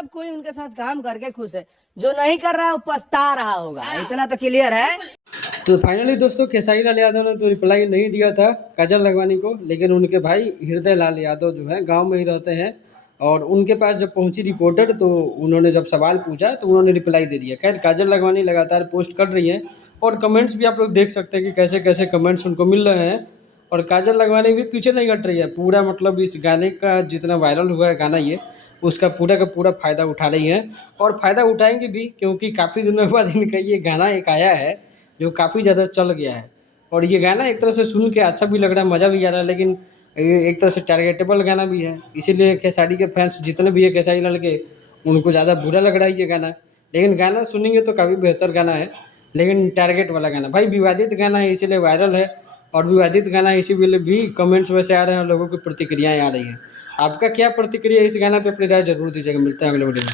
मतलब कोई उनके साथ काम करके खुश है, जो नहीं कर रहा है वो पछता रहा होगा, इतना तो क्लियर है। तो फाइनली दोस्तों खेसारी लाल यादव ने तो रिप्लाई नहीं दिया था काजल लखवानी को, लेकिन उनके भाई हृदय लाल यादव जो है गांव में ही रहते हैं और उनके पास जब पहुंची रिपोर्टर तो उन्होंने जब सवाल पूछा तो उन्होंने रिप्लाई दे दिया। खैर काजल लखवानी लगातार पोस्ट कर रही है और कमेंट्स भी आप लोग देख सकते हैं कि कैसे कैसे कमेंट्स उनको मिल रहे हैं और काजल लखवानी भी पीछे नहीं हट रही है। पूरा मतलब इस गाने का जितना वायरल हुआ है गाना ये, उसका पूरा का पूरा फ़ायदा उठा रही हैं और फ़ायदा उठाएंगी भी, क्योंकि काफ़ी दिनों के बाद इनका ये गाना एक आया है जो काफ़ी ज़्यादा चल गया है। और ये गाना एक तरह से सुन के अच्छा भी लग रहा है, मज़ा भी आ रहा है, लेकिन ये एक तरह से टारगेटेबल गाना भी है, इसीलिए खेसारी के फैंस जितने भी है खेसारी लाल के, उनको ज़्यादा बुरा लग रहा है ये गाना। लेकिन गाना सुनेंगे तो काफ़ी बेहतर गाना है, लेकिन टारगेट वाला गाना भाई विवादित गाना है इसीलिए वायरल है और विवादित गाना इसीलिए भी कमेंट्स वैसे आ रहे हैं और लोगों की प्रतिक्रियाएँ आ रही हैं। आपका क्या प्रतिक्रिया इस गाना पे, अपनी राय जरूर दीजिएगा। मिलते हैं अगले वीडियो में।